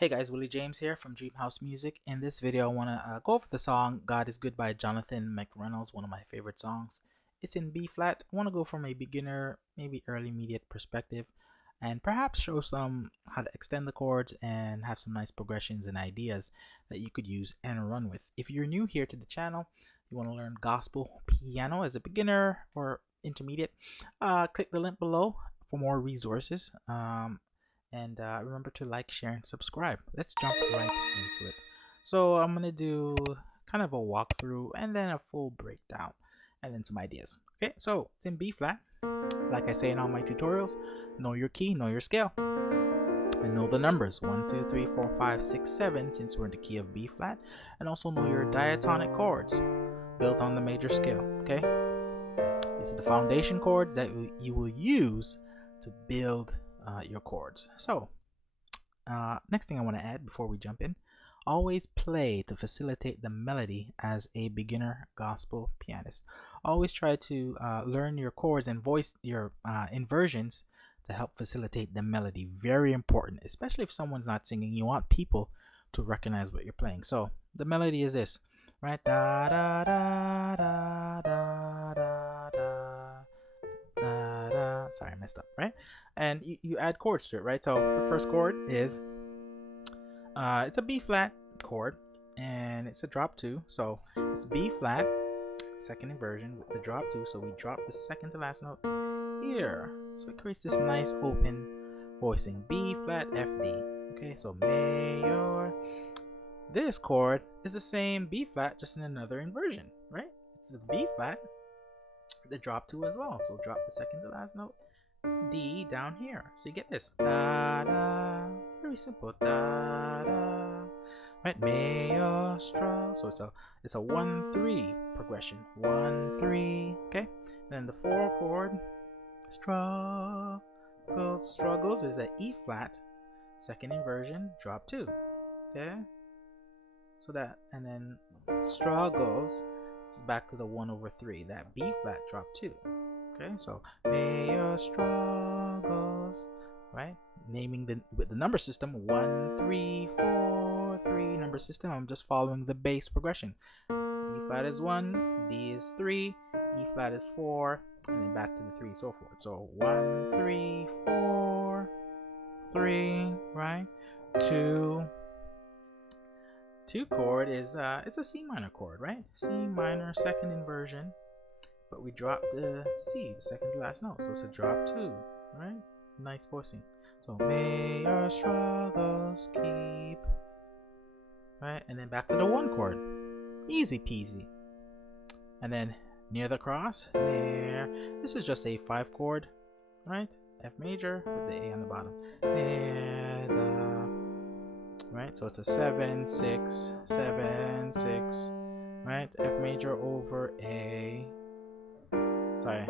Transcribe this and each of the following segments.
Hey guys, Willie James here from Dreamhouse Music. In this video, I want to go over the song God is Good by Jonathan Mcreynolds, one of my favorite songs. It's in B flat. I want to go from a beginner, maybe early immediate perspective, and perhaps show some how to extend the chords and have some nice progressions and ideas that you could use and run with. If you're new here to the channel, you want to learn gospel piano as a beginner or intermediate, click the link below for more resources. And remember to like, share, and subscribe. Let's jump right into it. So I'm gonna do kind of a walkthrough and then a full breakdown and then some ideas. Okay, so it's in B flat. Like I say in all my tutorials, know your key, know your scale, and know the numbers 1, 2, 3, 4, 5, 6, 7 since we're in the key of B flat, and also know your diatonic chords built on the major scale. Okay, these are the foundation chords that you will use to build your chords. So next thing I want to add before we jump in, always play to facilitate the melody as a beginner gospel pianist. Always try to learn your chords and voice your inversions to help facilitate the melody. Very important, especially if someone's not singing. You want people to recognize what you're playing. So the melody is this, right? Da da da da da da da. Sorry, I messed up, right? And you add chords to it, right? So the first chord is it's a B flat chord and it's a drop 2, so it's B flat, second inversion with the drop 2, so we drop the second to last note here, so it creates this nice open voicing, B flat F D. Okay, so major. This chord is the same B flat, just in another inversion, right? It's a B flat, the drop 2 as well, so drop the second to last note, D down here, so you get this da da, very simple, da da, right? Maestro, so it's a 1-3 progression, 1-3, okay. And then the 4 chord, struggles is a E flat, second inversion, drop 2, okay. So that, and then struggles, it's back to the 1/3, that B flat drop 2. Okay, so may your struggles, right? Naming with the number system 1, 3, 4, 3 number system. I'm just following the bass progression. B flat is 1, D is 3, E flat is 4, and then back to the 3, so forth. So 1, 3, 4, 3, right? 2 chord is it's a C minor chord, right? C minor, second inversion, but we drop the C, the second to last note, so it's a drop 2, right? Nice voicing. So may your struggles keep, right? And then back to the 1 chord, easy peasy. And then near the cross, near, this is just a 5 chord, right? F major with the A on the bottom, near the, right? So it's a 7, 6, 7, 6, right? F major over A, sorry,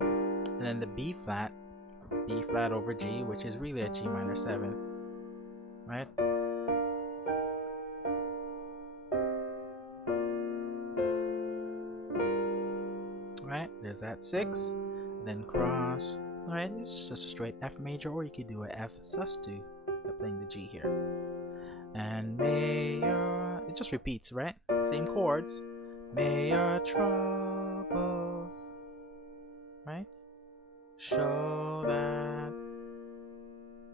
and then the B flat over G, which is really a G minor 7, right? Right, there's that 6, then cross, right? It's just a straight F major, or you could do a F sus2 by playing the G here. And may your, it just repeats, right? Same chords. May your troubles, right, show that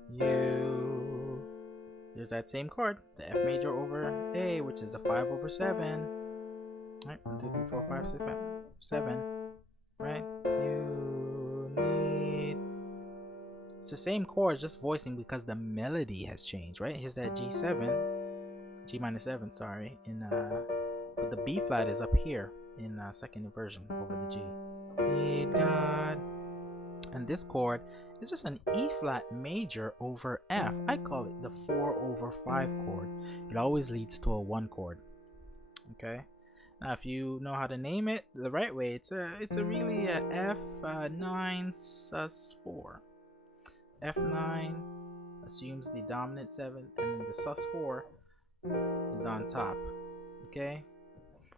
you, there's that same chord, the F major over A, which is the 5/7, right? 1, 2, 3, 4, 5, 6, 7, right? You need, it's the same chord, just voicing because the melody has changed, right? Here's that G7, G minor 7, sorry, in but the B flat is up here in second inversion over the G. Need God. And this chord is just an E flat major over F. I call it the 4/5 chord. It always leads to a 1 chord. Okay. Now, if you know how to name it the right way, it's a really a F9 sus4. F9 assumes the dominant 7, and then the sus4 is on top. Okay.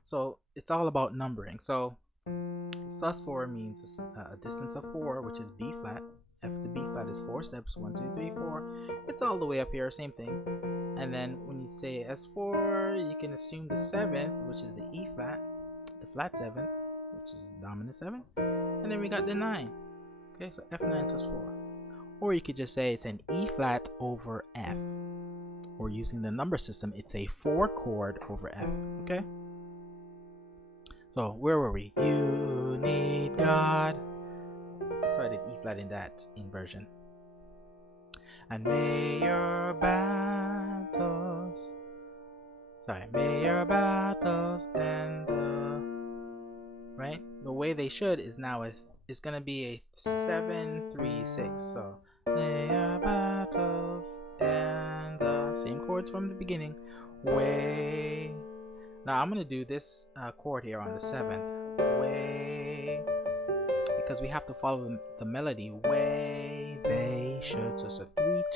So it's all about numbering. So sus4 means a distance of 4, which is B flat, F to B flat is 4 steps. 1, 2, 3, 4. It's all the way up here, same thing. And then when you say S4, you can assume the 7th, which is the E flat, the flat 7th, which is dominant 7. And then we got the 9. Okay, so F9 says 4. Or you could just say it's an E flat over F. Or using the number system, it's a 4 chord over F. Okay? So where were we? You need God. So I did E flat in that inversion. And may your battles and right? The way they should is now is gonna be a 7-3-6. So may your battles and same chords from the beginning. Way. Now I'm gonna do this chord here on the 7th. Way, because we have to follow the melody. Way they should. So it's a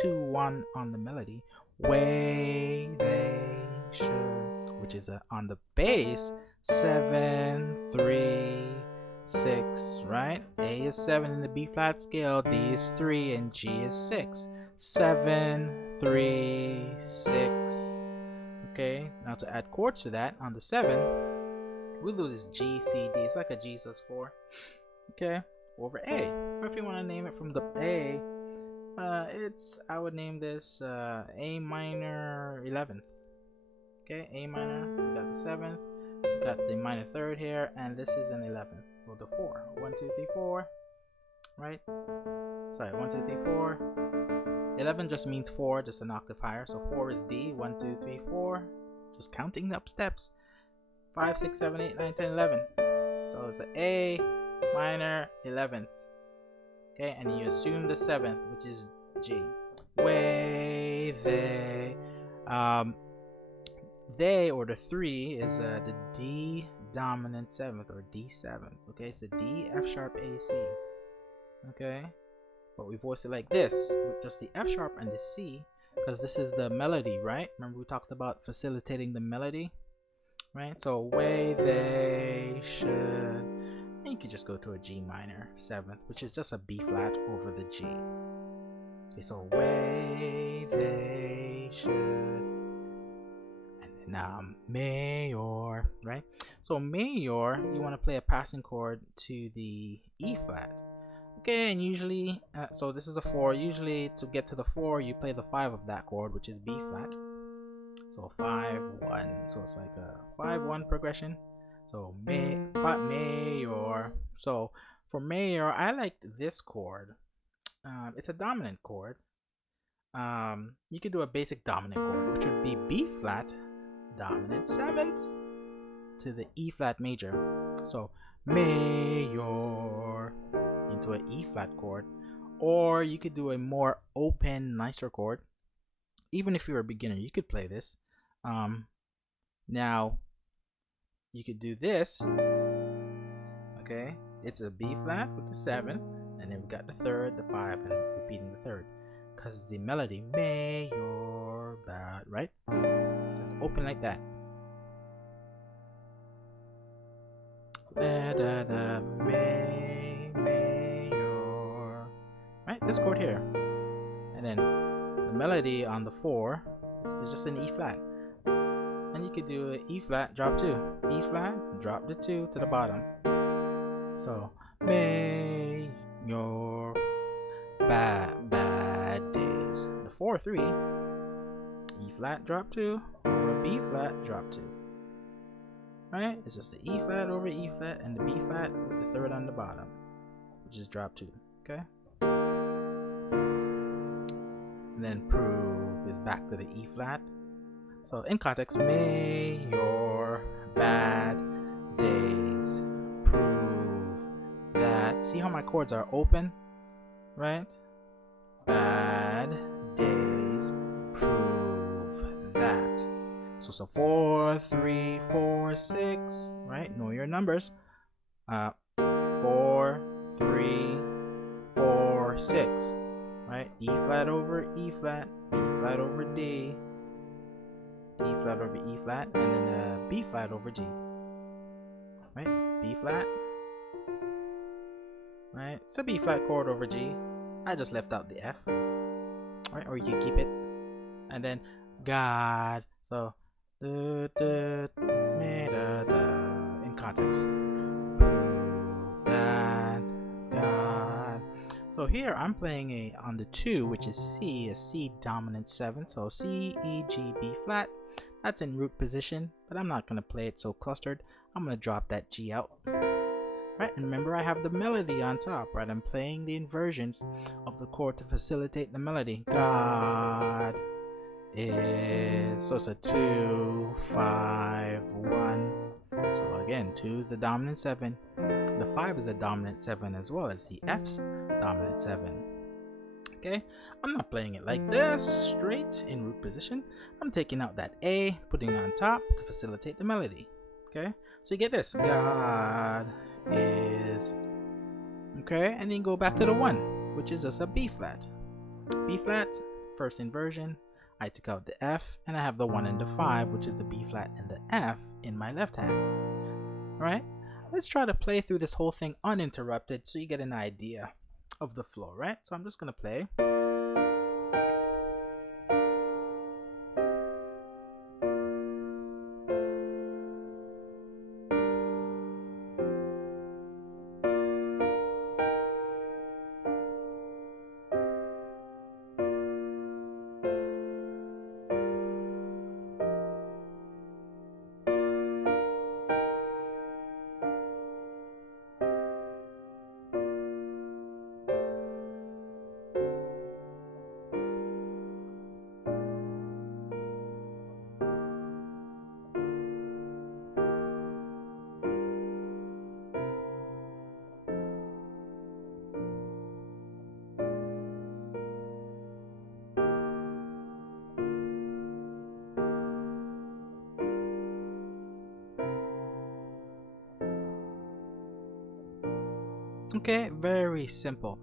3-2-1 on the melody. Way they should, which is on the bass 7-3-6, right? A is 7 in the B flat scale, D is 3, and G is 6. 7-3-6. Okay, now to add chords to that on the 7, we'll do this G C D. It's like a G sus 4. Okay, over A. Or if you want to name it from the A, I would name this A minor 11th. Okay, A minor, we got the 7th, we got the minor 3rd here, and this is an 11th, or the 4. 1, 2, 3, 4, right? Sorry, 1, 2, 3, 4. 11 just means 4, just an octave higher, so 4 is D. 1, 2, 3, 4, just counting up steps. 5, 6, 7, 8, 9, 10, 11. So it's an A minor 11th. Okay, and you assume the 7th, which is G. Way they or the 3 is the D dominant 7th or D7th. Okay, it's a D F sharp A C. Okay, but we voice it like this with just the F sharp and the C, because this is the melody, right? Remember we talked about facilitating the melody, right? So way they should, and you could just go to a G minor 7th, which is just a B flat over the G. Okay, so way they should, and then major, right? So major, you want to play a passing chord to the E flat. Okay, and usually, so this is a 4. Usually, to get to the 4, you play the 5 of that chord, which is B flat. So 5, 1. So it's like a 5-1 progression. So major. So for major, I like this chord. It's a dominant chord. You could do a basic dominant chord, which would be B flat dominant 7th to the E flat major. So major into an E flat chord, or you could do a more open, nicer chord. Even if you're a beginner, you could play this. Now you could do this. Okay, it's a B flat with the 7th, and then we got the 3rd, the 5, and repeating the 3rd, because the melody major bad, right? So it's open like that. Major, right? This chord here, and then the melody on the 4 is just an E flat, and you could do an E flat drop 2, E flat drop the 2 to the bottom. So major bad days. The 4-3, E flat drop 2 or B flat drop 2. Right? It's just the E flat over E flat and the B flat with the 3rd on the bottom, which is drop 2. Okay? And then prove is back to the E flat. So in context, major bad days. Prove that. See how my chords are open? Right? Bad days. Prove that. So 4, 3, 4, 6, right? Know your numbers. 4, 3, 4, 6, right? E flat over E flat, B flat over D, E flat over E flat, and then B flat over G, right? B flat, right? It's a B flat chord over G. I just left out the F, right? Or you can keep it, and then God. So in context, prove that God. So here I'm playing on the 2, which is C, a C dominant 7. So C, E, G, B flat. That's in root position, but I'm not gonna play it so clustered. I'm gonna drop that G out. Right, and remember I have the melody on top, right? I'm playing the inversions of the chord to facilitate the melody. God is, so it's a 2, 5, 1. So again, 2 is the dominant 7. The 5 is a dominant 7 as well as the F's dominant 7. Okay, I'm not playing it like this, straight in root position. I'm taking out that A, putting it on top to facilitate the melody. Okay, so you get this. God is, okay, and then go back to the 1, which is just a B flat. B flat, first inversion. I took out the F, and I have the 1 and the 5, which is the B flat and the F in my left hand. Alright, let's try to play through this whole thing uninterrupted so you get an idea of the flow, right? So I'm just gonna play. Okay, very simple,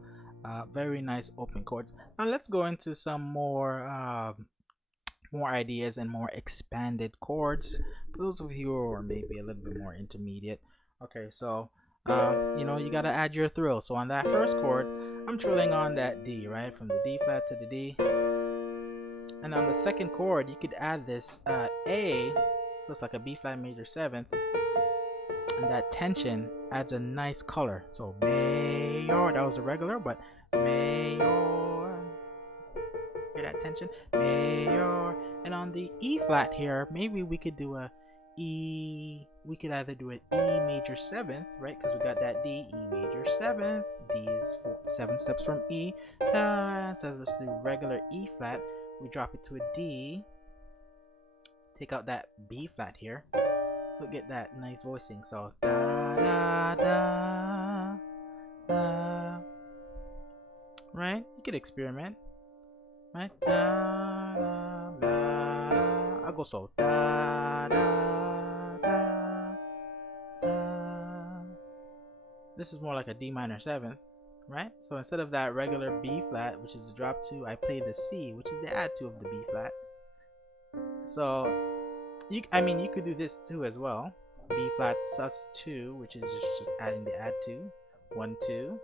very nice open chords. Now let's go into some more ideas and more expanded chords for those of you who are maybe a little bit more intermediate. Okay, so you gotta add your thrill. So on that first chord, I'm trilling on that D, right, from the D flat to the D. And on the second chord, you could add this A, so it's like a B flat major 7th. And that tension adds a nice color. So Mayor, that was the regular, but Mayor, hear that tension? Mayor. And on the E flat here, maybe we could do a E, we could either do an E major 7th, right? Because we got that D, E major 7th. D is 7 steps from E. So let's do regular E flat. We drop it to a D. Take out that B flat here. So get that nice voicing. So da da da da. Right? You could experiment. Right? Da da da da. I'll go so da da da da. This is more like a D minor 7th, right? So instead of that regular B flat, which is the drop 2, I play the C, which is the add 2 of the B flat. So you could do this too as well. B flat sus 2, which is just adding the add 2, 1 2,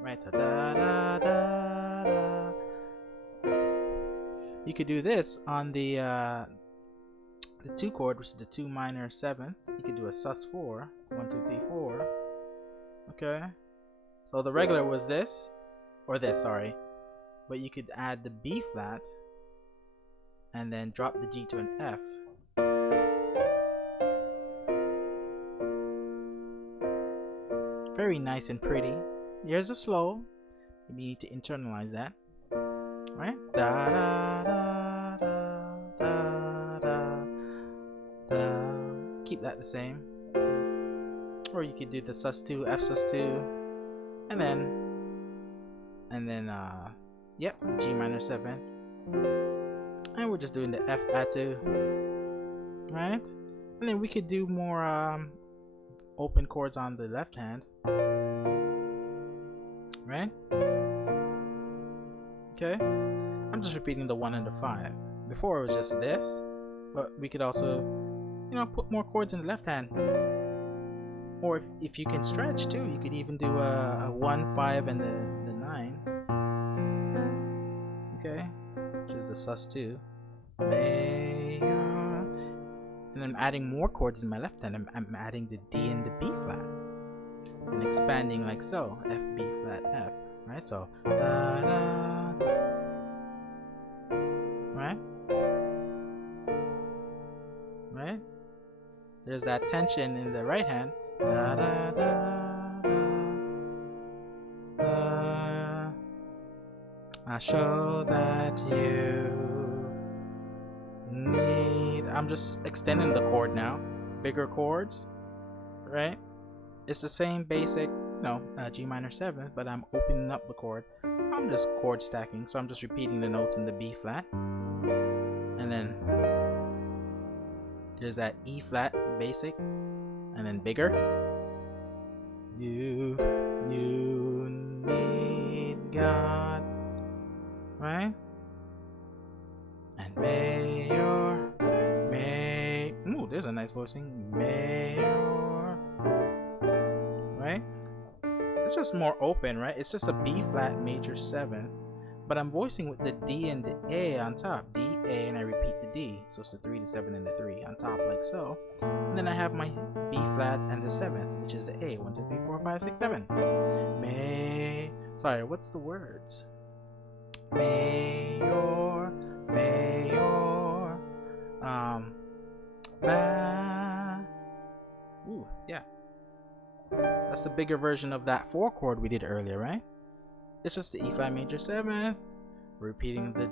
right? Da da da da. You could do this on the 2 chord, which is the 2 minor 7th. You could do a sus 4, 1 2 3 4. Okay. So the regular was this, or this, sorry, but you could add the B flat and then drop the G to an F. Very nice and pretty. Here's a slow. You need to internalize that. Right? Da da da da da da da. Keep that the same. Or you could do the sus 2, F sus 2, and then yep, the G minor 7th. And we're just doing the F add 2. Right? And then we could do more open chords on the left hand, right? Okay, I'm just repeating the 1 and the 5. Before it was just this, but we could also, put more chords in the left hand. Or if you can stretch too, you could even do a 1 5 and the 9. is the sus2, major, and then I'm adding more chords in my left hand. I'm adding the D and the B flat, and expanding like so, F, B flat, F, right? So, da, da, right? Right? There's that tension in the right hand. Da, da, da, da. I show that you need. I'm just extending the chord now. Bigger chords, right? It's the same basic, G minor 7th, but I'm opening up the chord. I'm just chord stacking, so I'm just repeating the notes in the B flat. And then there's that E flat basic, and then bigger. You need God, right? And ooh, there's a nice voicing. Right? It's just more open, right? It's just a B flat major 7th, but I'm voicing with the D and the A on top. D, A, and I repeat the D. So it's the 3, the 7, and the 3 on top, like so. And then I have my B flat and the 7th, which is the A. 1, 2, 3, 4, 5, 6, 7. Sorry, what's the words? Mayor. Ooh, yeah. That's the bigger version of that 4 chord we did earlier, right? It's just the E flat major 7th, repeating the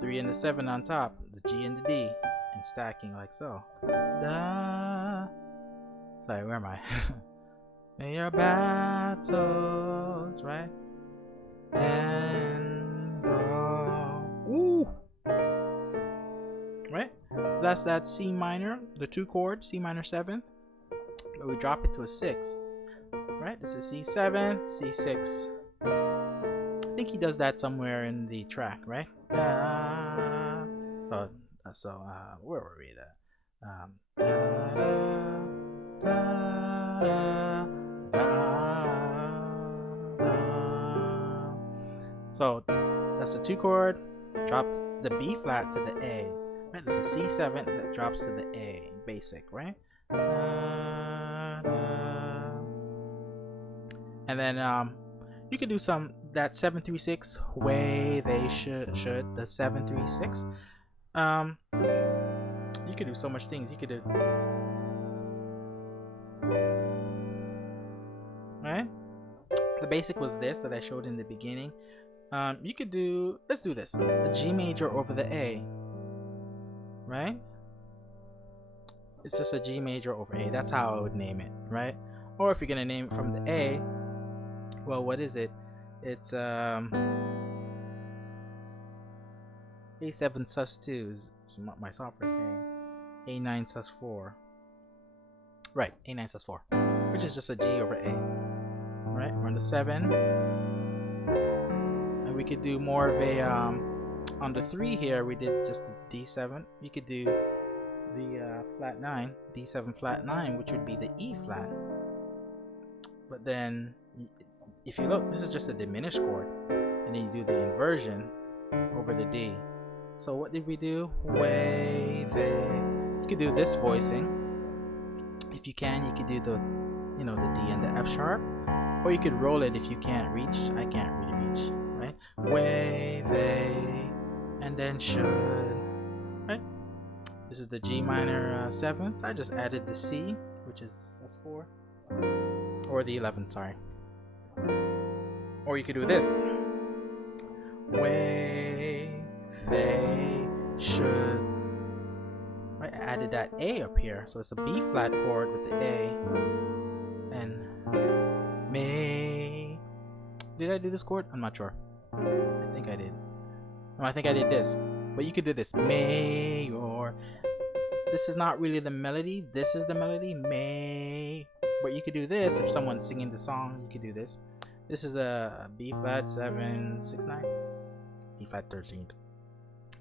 3 and the 7 on top, the G and the D, and stacking like so. Da. Sorry, where am I? May your battles, right? And ooh, right? That's that C minor, the 2 chord, C minor 7th. But we drop it to a 6, right? This is C7, C6. I think he does that somewhere in the track, right? So where were we at? So that's the 2 chord, drop the B flat to the A, right? That's a C7 that drops to the A, basic, right? And then you could do that 736 way they should the 736. You could do so much things. You could do, right? The basic was this that I showed in the beginning. You could do, let's do this, a G major over the A, right? It's just a G major over A. That's how I would name it, right? Or if you're gonna name it from the A, well, what is it? It's A7 sus2 is my software saying. A9 sus4. Right, A9 sus4, which is just a G over A. Right, we're on the 7. And we could do more of a on the 3 here, we did just a D7. You could do the flat 9, D7 flat 9, which would be the E flat. But then if you look, this is just a diminished chord, and then you do the inversion over the D. So what did we do? You could do this voicing. If you can, you could do the the D and the F sharp, or you could roll it if you can't reach. I can't really reach, right? And then should, right? This is the G minor 7th. I just added the C, which is sus4, or the 11th, sorry. Or you could do this. They should. Right, I added that A up here, so it's a B flat chord with the A. And may. Did I do this chord? I'm not sure. I think I did. No, I think I did this. But you could do this. May, or this is not really the melody. This is the melody. May. But you could do this if someone's singing the song. You could do this. This is a B flat 7, 6, 9. B flat 13th.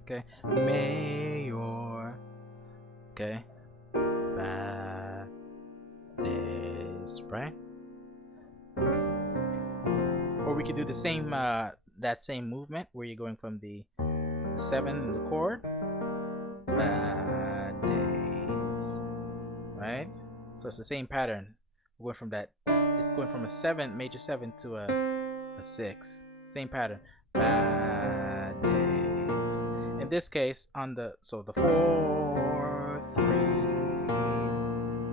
Okay. May, or. Okay. Bad days, right? Or we could do the same that same movement where you're going from the the 7 in the chord. Bad days, right? So it's the same pattern. We're going from that. It's going from a 7, major 7, to a 6. Same pattern. Bad days. In this case, on the 4, 3,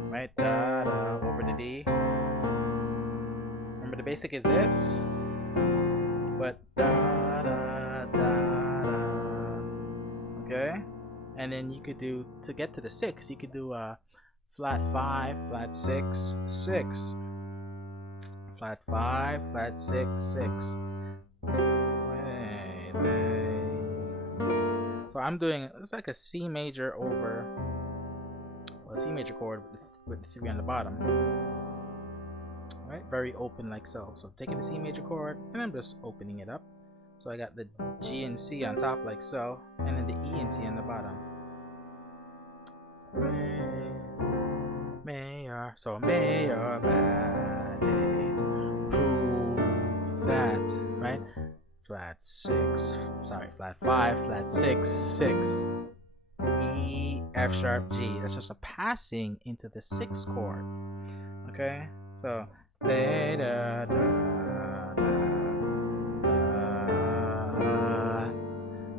right? Da da over the D. Remember the basic is this, but da da da da. Okay, and then you could do, to get to the 6, you could do a flat 5, flat 6, 6, flat 5, flat 6, 6. So I'm doing, it's like a C major over, well, a C major chord with the 3 on the bottom, right? Very open like so. So I'm taking the C major chord and I'm just opening it up. So I got the G and C on top like so, and then the E and C on the bottom. May your bad days prove that, right? Flat 6, sorry, flat 5, flat 6, 6, E, F sharp, G. That's just a passing into the 6th chord. Okay, so da da da da,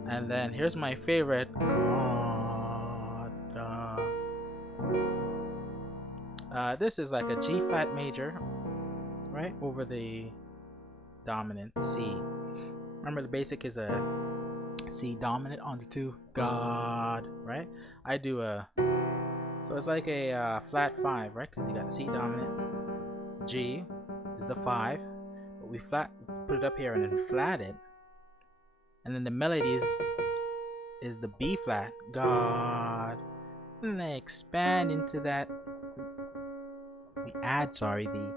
and then here's my favorite. This is like a G flat major, right, over the dominant C. Remember the basic is a C dominant on the 2, God, right? I do a, so it's like a flat 5, right? Because you got the C dominant, G is the 5, but we put it up here and then flat it, and then the melody is the B flat, God, and then I expand into that. We add, the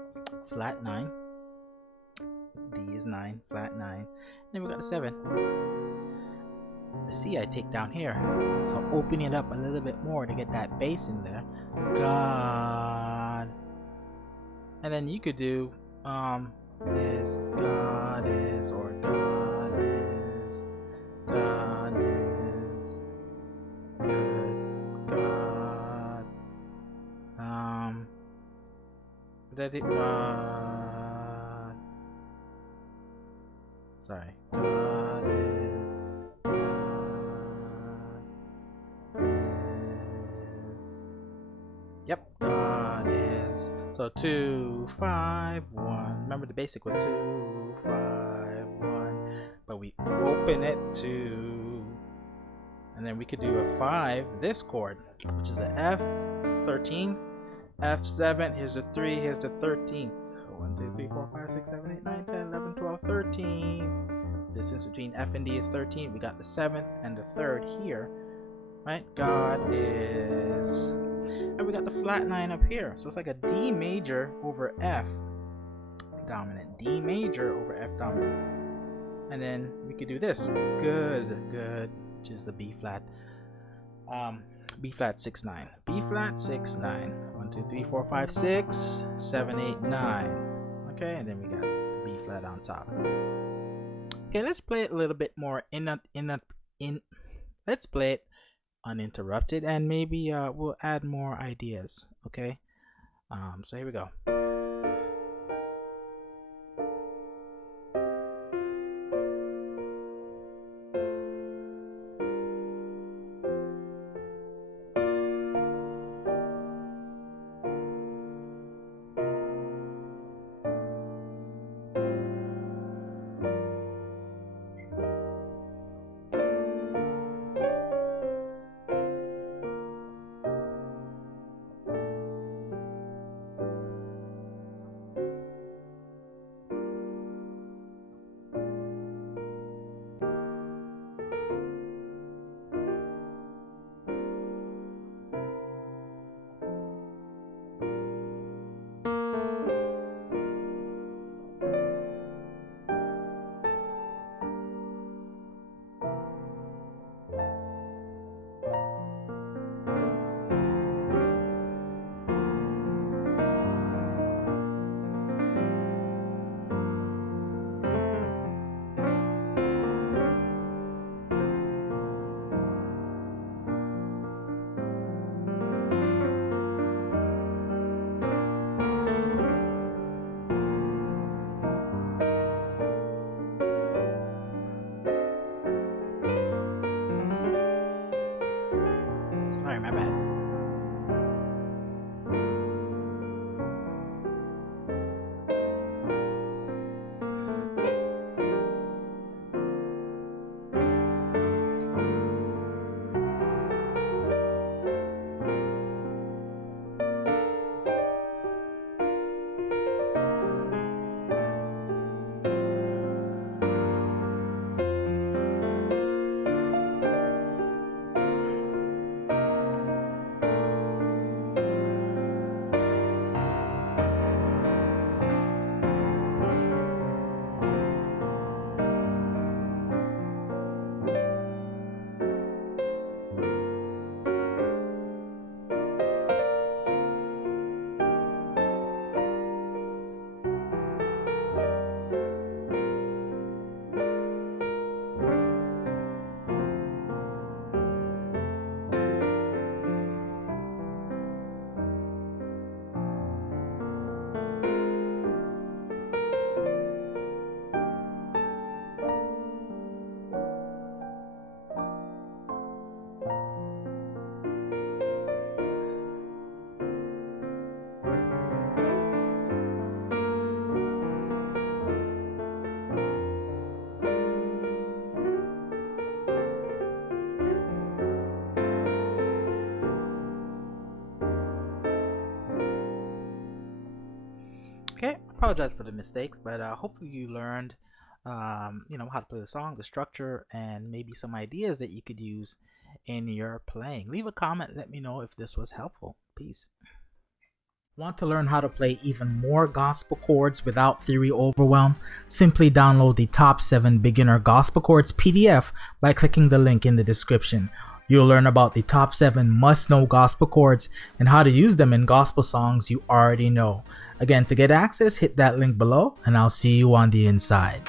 flat 9. D is 9, flat 9. And then we got the 7. The C I take down here. So open it up a little bit more to get that bass in there. God. And then you could do is God is, or God is, God is good, God. Let it God. Sorry. God is. Yep. God is. So 2, 5, 1. Remember the basic was 2, 5, 1. But we open it to, and then we could do a 5, this chord, which is the F13. F7, here's the 3, here's the 13th. 1, 2, 3, 4, 5, 6, 7, 8, 9, 10, 11, 12, 13. Distance between F and D is 13. We got the 7th and the 3rd here, right? God is, and we got the flat 9 up here. So it's like a D major over F dominant, D major over F dominant. And then we could do this, good, which is the B flat. B flat 6, 9, B flat 6, 9, 1, 2, 3, 4, 5, 6, 7, 8, 9. Okay, and then we got the B flat on top. Okay, let's play it a little bit more let's play it uninterrupted, and maybe we'll add more ideas. Okay, so here we go. Apologize for the mistakes, but hopefully you learned, how to play the song, the structure, and maybe some ideas that you could use in your playing. Leave a comment, let me know if this was helpful. Peace. Want to learn how to play even more gospel chords without theory overwhelm? Simply download the Top 7 Beginner Gospel Chords PDF by clicking the link in the description. You'll learn about the top 7 must-know gospel chords and how to use them in gospel songs you already know. Again, to get access, hit that link below, and I'll see you on the inside.